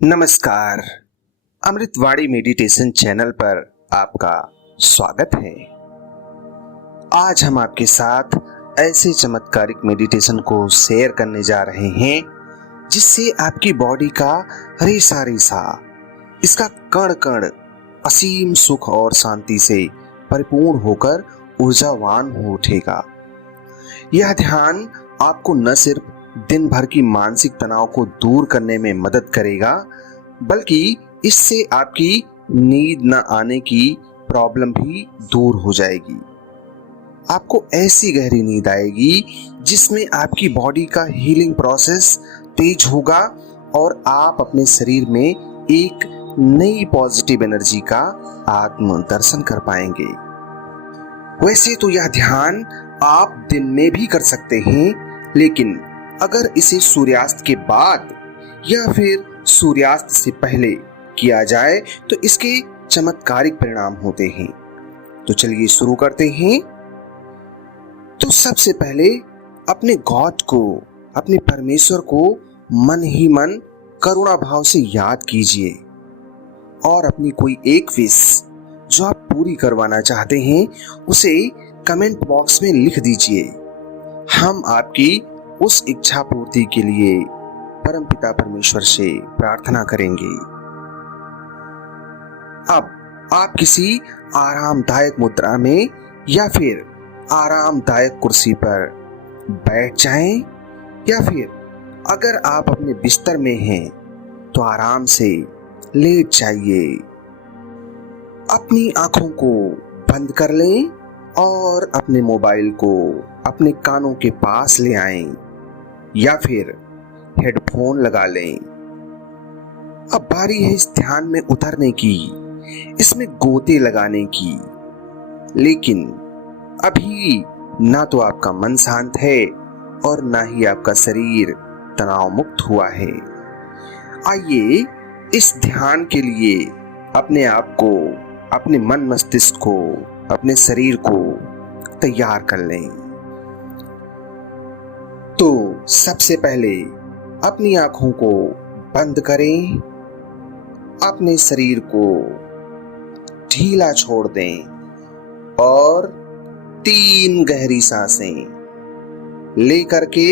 नमस्कार। अमृतवाणी meditation channel पर आपका स्वागत है। आज हम आपके साथ ऐसे चमत्कारिक मेडिटेशन को शेयर करने जा रहे हैं जिससे आपकी बॉडी का रेसा रेसा, इसका कण कण असीम सुख और शांति से परिपूर्ण होकर ऊर्जावान हो उठेगा। यह ध्यान आपको न सिर्फ दिन भर की मानसिक तनाव को दूर करने में मदद करेगा, बल्कि इससे आपकी नींद न आने की प्रॉब्लम भी दूर हो जाएगी। आपको ऐसी गहरी नींद आएगी जिसमें आपकी बॉडी का हीलिंग प्रोसेस तेज होगा और आप अपने शरीर में एक नई पॉजिटिव एनर्जी का आत्म दर्शन कर पाएंगे। वैसे तो यह ध्यान आप दिन में भी कर सकते हैं, लेकिन अगर इसे सूर्यास्त के बाद या फिर सूर्यास्त से पहले किया जाए तो इसके चमत्कारिक परिणाम होते हैं। तो चलिए शुरू करते हैं। तो सबसे पहले अपने गॉड को, अपने परमेश्वर को मन ही मन करुणा भाव से याद कीजिए और अपनी कोई एक विश जो आप पूरी करवाना चाहते हैं उसे कमेंट बॉक्स में लिख दीजिए। हम आपकी उस इच्छा पूर्ति के लिए परमपिता परमेश्वर से प्रार्थना करेंगे। अब आप किसी आरामदायक मुद्रा में या फिर आरामदायक कुर्सी पर बैठ जाएं, या फिर अगर आप अपने बिस्तर में हैं तो आराम से लेट जाइए। अपनी आंखों को बंद कर लें और अपने मोबाइल को अपने कानों के पास ले आएं या फिर हेडफोन लगा लें। अब बारी है इस ध्यान में उतरने की, इसमें गोते लगाने की। लेकिन अभी ना तो आपका मन शांत है और ना ही आपका शरीर तनाव मुक्त हुआ है। आइए इस ध्यान के लिए अपने आप को, अपने मन मस्तिष्क को, अपने शरीर को तैयार कर लें। तो सबसे पहले अपनी आंखों को बंद करें, अपने शरीर को ढीला छोड़ दें और 3 गहरी सांसें लेकर के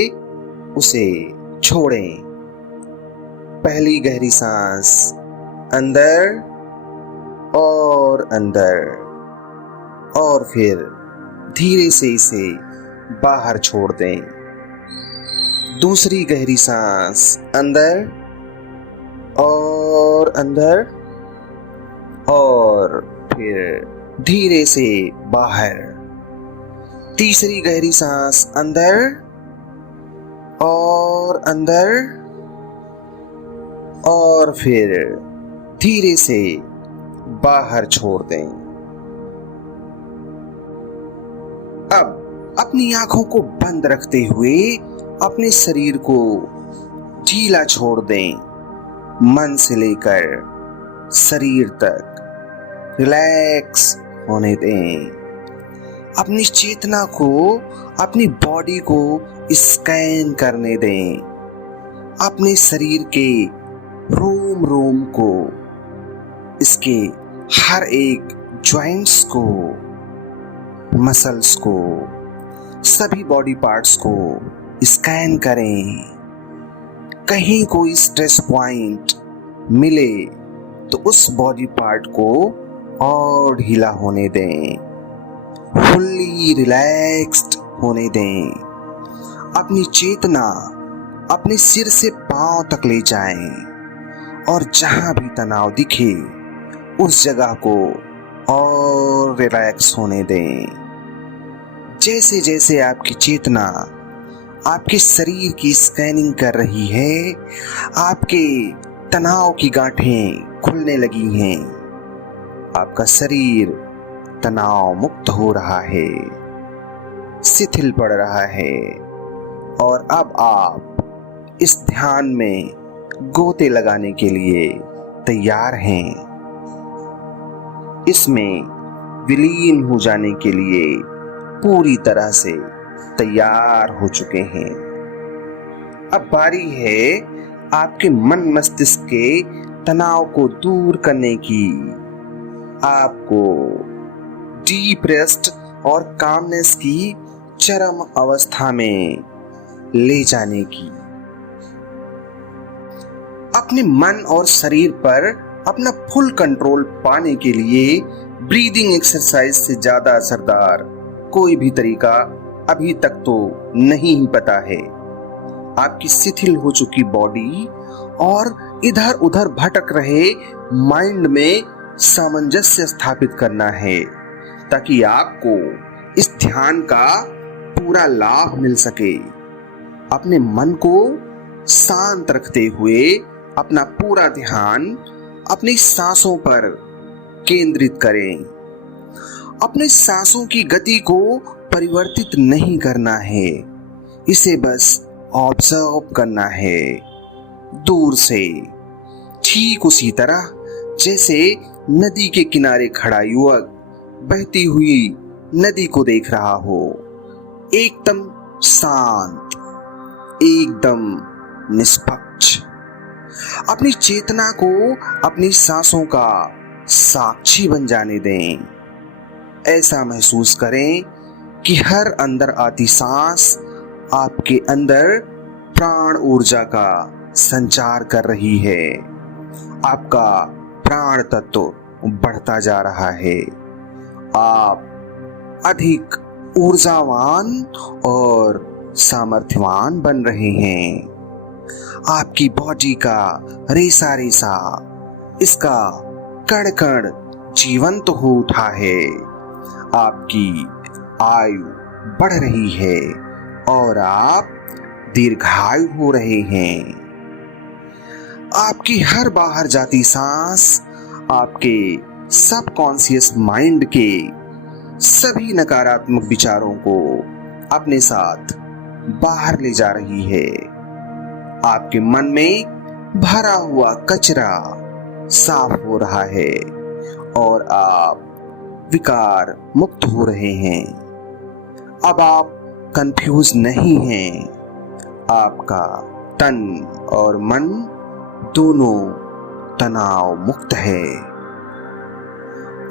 उसे छोड़ें। पहली गहरी सांस अंदर और अंदर, और फिर धीरे से इसे बाहर छोड़ दें। दूसरी गहरी सांस अंदर और अंदर, और फिर धीरे से बाहर। तीसरी गहरी सांस अंदर और अंदर, और फिर धीरे से बाहर छोड़ दें। अब अपनी आंखों को बंद रखते हुए अपने शरीर को ढीला छोड़ दें। मन से लेकर शरीर तक रिलैक्स होने दें। अपनी चेतना को, अपनी बॉडी को स्कैन करने दें। अपने शरीर के रोम रोम को, इसके हर एक जॉइंट्स को, मसल्स को, सभी बॉडी पार्ट्स को स्कैन करें। कहीं कोई स्ट्रेस पॉइंट मिले तो उस बॉडी पार्ट को और ढीला होने दें, फुल्ली रिलैक्स्ड होने दें। अपनी चेतना अपने सिर से पांव तक ले जाएं और जहां भी तनाव दिखे उस जगह को और रिलैक्स होने दें। जैसे जैसे आपकी चेतना आपके शरीर की स्कैनिंग कर रही है, आपके तनाव की गांठें खुलने लगी हैं। आपका शरीर तनाव मुक्त हो रहा है, शिथिल पड़ रहा है, और अब आप इस ध्यान में गोते लगाने के लिए तैयार हैं। इसमें विलीन हो जाने के लिए पूरी तरह से तैयार हो चुके हैं। अब बारी है आपके मन मस्तिष्क के तनाव को दूर करने की, आपको डीप रेस्ट और कामनेस की चरम अवस्था में ले जाने की। अपने मन और शरीर पर अपना फुल कंट्रोल पाने के लिए ब्रीदिंग एक्सरसाइज से ज्यादा असरदार कोई भी तरीका अभी तक तो नहीं ही पता है। आपकी शिथिल हो चुकी बॉडी और इधर उधर भटक रहे माइंड में सामंजस्य स्थापित करना है, ताकि आपको इस ध्यान का पूरा लाभ मिल सके। अपने मन को शांत रखते हुए अपना पूरा ध्यान अपनी सांसों पर केंद्रित करें। अपने सांसों की गति को परिवर्तित नहीं करना है, इसे बस ऑब्जर्व करना है दूर से, ठीक उसी तरह जैसे नदी के किनारे खड़ा युवक बहती हुई नदी को देख रहा हो, एकदम शांत, एकदम निष्पक्ष। अपनी चेतना को अपनी सांसों का साक्षी बन जाने दें। ऐसा महसूस करें कि हर अंदर आती सांस आपके अंदर प्राण ऊर्जा का संचार कर रही है। आपका प्राण तत्व बढ़ता जा रहा है। आप अधिक ऊर्जावान और सामर्थ्यवान बन रहे हैं। आपकी बॉडी का रेसा रेसा, इसका कण कण जीवंत हो उठा है। आपकी आयु बढ़ रही है और आप दीर्घायु हो रहे हैं। आपकी हर बाहर जाती सांस आपके सबकॉन्शियस माइंड के सभी नकारात्मक विचारों को अपने साथ बाहर ले जा रही है। आपके मन में भरा हुआ कचरा साफ हो रहा है और आप विकार मुक्त हो रहे हैं। अब आप कंफ्यूज नहीं हैं। आपका तन और मन दोनों तनाव मुक्त है।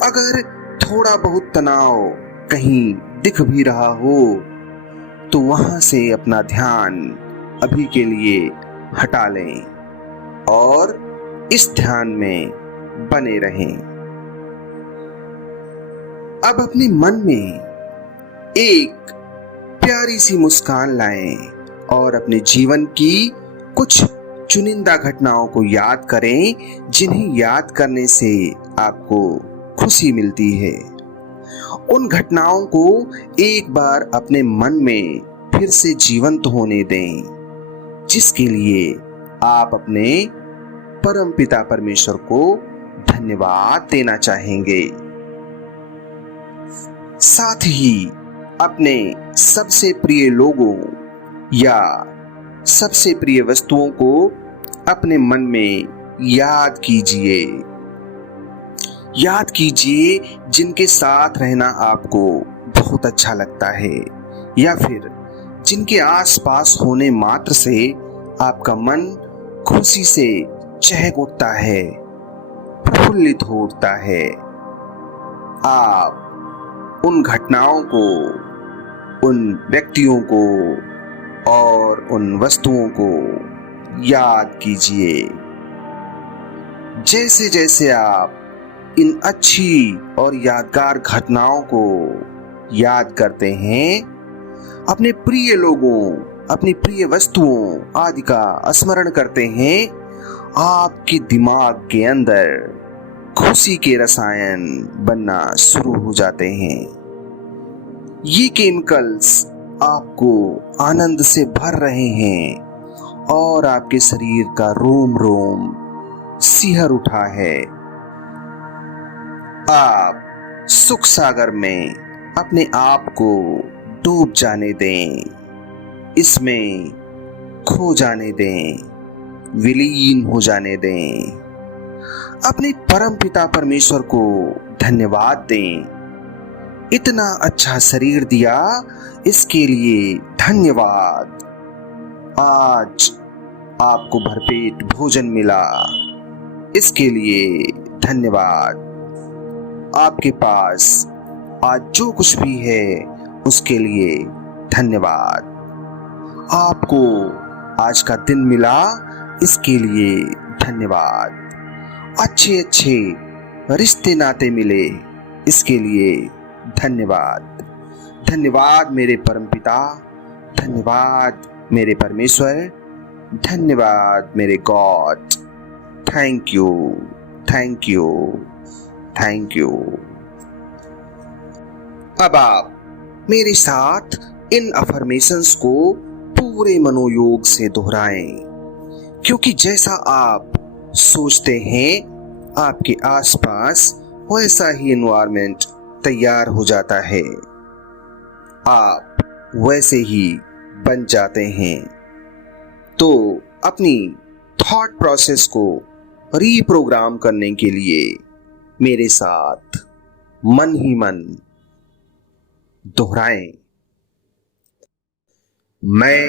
अगर थोड़ा बहुत तनाव कहीं दिख भी रहा हो तो वहां से अपना ध्यान अभी के लिए हटा लें और इस ध्यान में बने रहें। अब अपने मन में एक प्यारी सी मुस्कान लाएं और अपने जीवन की कुछ चुनिंदा घटनाओं को याद करें, जिन्हें याद करने से आपको खुशी मिलती है। उन घटनाओं को एक बार अपने मन में फिर से जीवंत होने दें, जिसके लिए आप अपने परम पिता परमेश्वर को धन्यवाद देना चाहेंगे। साथ ही अपने सबसे प्रिय लोगों या सबसे प्रिय वस्तुओं को अपने मन में याद कीजिए। याद कीजिए जिनके साथ रहना आपको बहुत अच्छा लगता है, या फिर जिनके आसपास होने मात्र से आपका मन खुशी से चहक उठता है, प्रफुल्लित हो उठता है। आप उन घटनाओं को, उन व्यक्तियों को और उन वस्तुओं को याद कीजिए। जैसे जैसे आप इन अच्छी और यादगार घटनाओं को याद करते हैं, अपने प्रिय लोगों, अपनी प्रिय वस्तुओं आदि का स्मरण करते हैं, आपके दिमाग के अंदर खुशी के रसायन बनना शुरू हो जाते हैं। ये केमिकल्स आपको आनंद से भर रहे हैं और आपके शरीर का रोम रोम सिहर उठा है। आप सुख सागर में अपने आप को डूब जाने दें, इसमें खो जाने दें, विलीन हो जाने दें। अपने परम पिता परमेश्वर को धन्यवाद दें। इतना अच्छा शरीर दिया, इसके लिए धन्यवाद। आज आपको भरपेट भोजन मिला, इसके लिए धन्यवाद। आपके पास आज जो कुछ भी है उसके लिए धन्यवाद। आपको आज का दिन मिला, इसके लिए धन्यवाद। अच्छे अच्छे रिश्ते नाते मिले, इसके लिए धन्यवाद। धन्यवाद मेरे परमपिता, धन्यवाद मेरे परमेश्वर, धन्यवाद मेरे God. Thank you, thank you, thank you. अब आप मेरे साथ इन अफर्मेशंस को पूरे मनोयोग से दोहराएं, क्योंकि जैसा आप सोचते हैं आपके आसपास वैसा ही एनवायरनमेंट तैयार हो जाता है, आप वैसे ही बन जाते हैं। तो अपनी थॉट प्रोसेस को रीप्रोग्राम करने के लिए मेरे साथ मन ही मन दोहराएं, मैं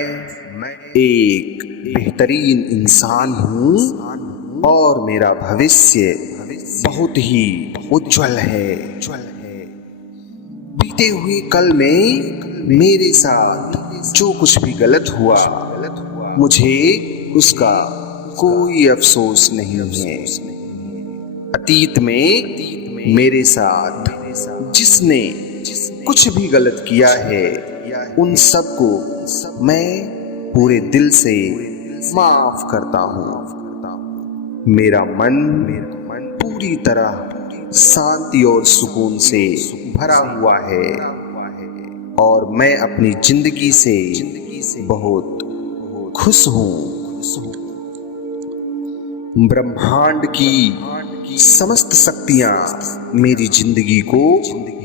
एक बेहतरीन इंसान हूं और मेरा भविष्य बहुत ही उज्जवल है। बीते हुए कल में मेरे साथ जो कुछ भी गलत हुआ, मुझे उसका कोई अफसोस नहीं है। अतीत में मेरे साथ जिसने कुछ भी गलत किया है, उन सबको मैं पूरे दिल से माफ करता हूँ। मेरा मन पूरी तरह शांति और सुकून से भरा हुआ है और मैं अपनी जिंदगी से बहुत खुश हूँ। ब्रह्मांड की समस्त शक्तियाँ मेरी जिंदगी को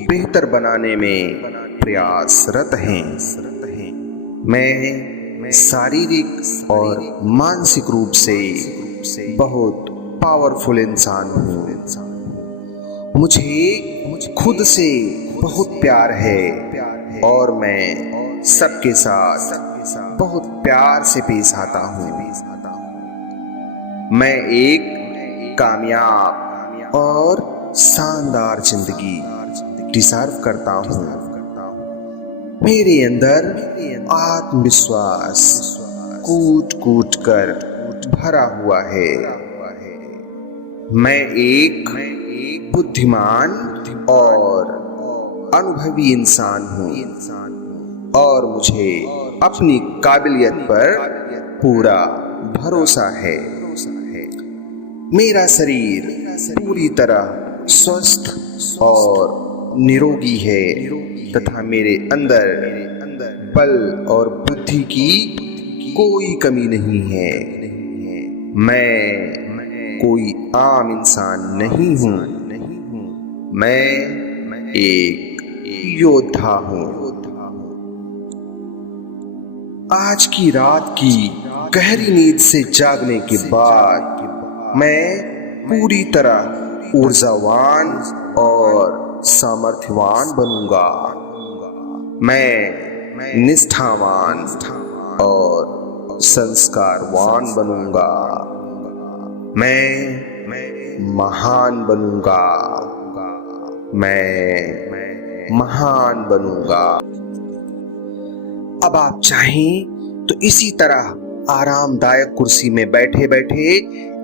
बेहतर बनाने में प्रयासरत हैं। मैं शारीरिक और मानसिक रूप से बहुत पावरफुल इंसान हूँ। मुझे खुद से बहुत प्यार है और मैं सबके साथ बहुत प्यार से पेश आता हूँ। मैं एक कामयाब और शानदार जिंदगी डिजर्व करता हूँ। मेरे अंदर आत्मविश्वास कूट कूट कर भरा हुआ है। मैं एक बुद्धिमान और अनुभवी इंसान हूँ और मुझे अपनी काबिलियत पर पूरा भरोसा है। मेरा शरीर पूरी तरह स्वस्थ और निरोगी है तथा मेरे अंदर बल और बुद्धि की कोई कमी नहीं है। मैं कोई आम इंसान नहीं हूँ, मैं एक योद्धा हूँ। आज की रात की गहरी नींद से जागने के बाद मैं पूरी तरह ऊर्जावान और सामर्थ्यवान बनूंगा। मैं निष्ठावान और संस्कारवान बनूंगा। मैं महान बनूंगा। मैं महान बनूंगा। अब आप चाहें तो इसी तरह आरामदायक कुर्सी में बैठे बैठे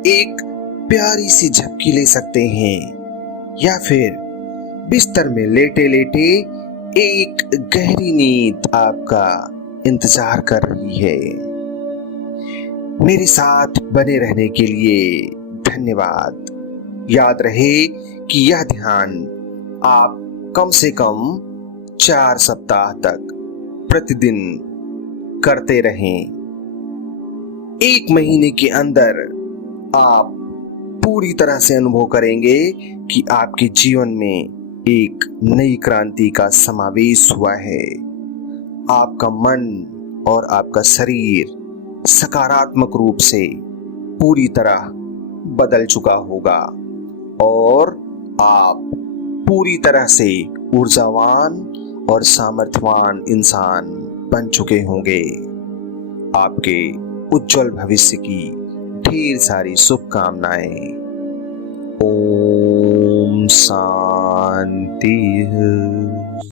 एक प्यारी सी झपकी ले सकते हैं या फिर बिस्तर में लेटे लेटे एक गहरी नींद आपका इंतजार कर रही है। मेरे साथ बने रहने के लिए धन्यवाद। याद रहे कि यह ध्यान आप कम से कम 4 सप्ताह तक प्रतिदिन करते रहें। 1 महीने के अंदर आप पूरी तरह से अनुभव करेंगे कि आपके जीवन में एक नई क्रांति का समावेश हुआ है। आपका मन और आपका शरीर सकारात्मक रूप से पूरी तरह बदल चुका होगा और आप पूरी तरह से ऊर्जावान और सामर्थ्यवान इंसान बन चुके होंगे। आपके उज्जवल भविष्य की ढेर सारी शुभकामनाएं। ओम शांति।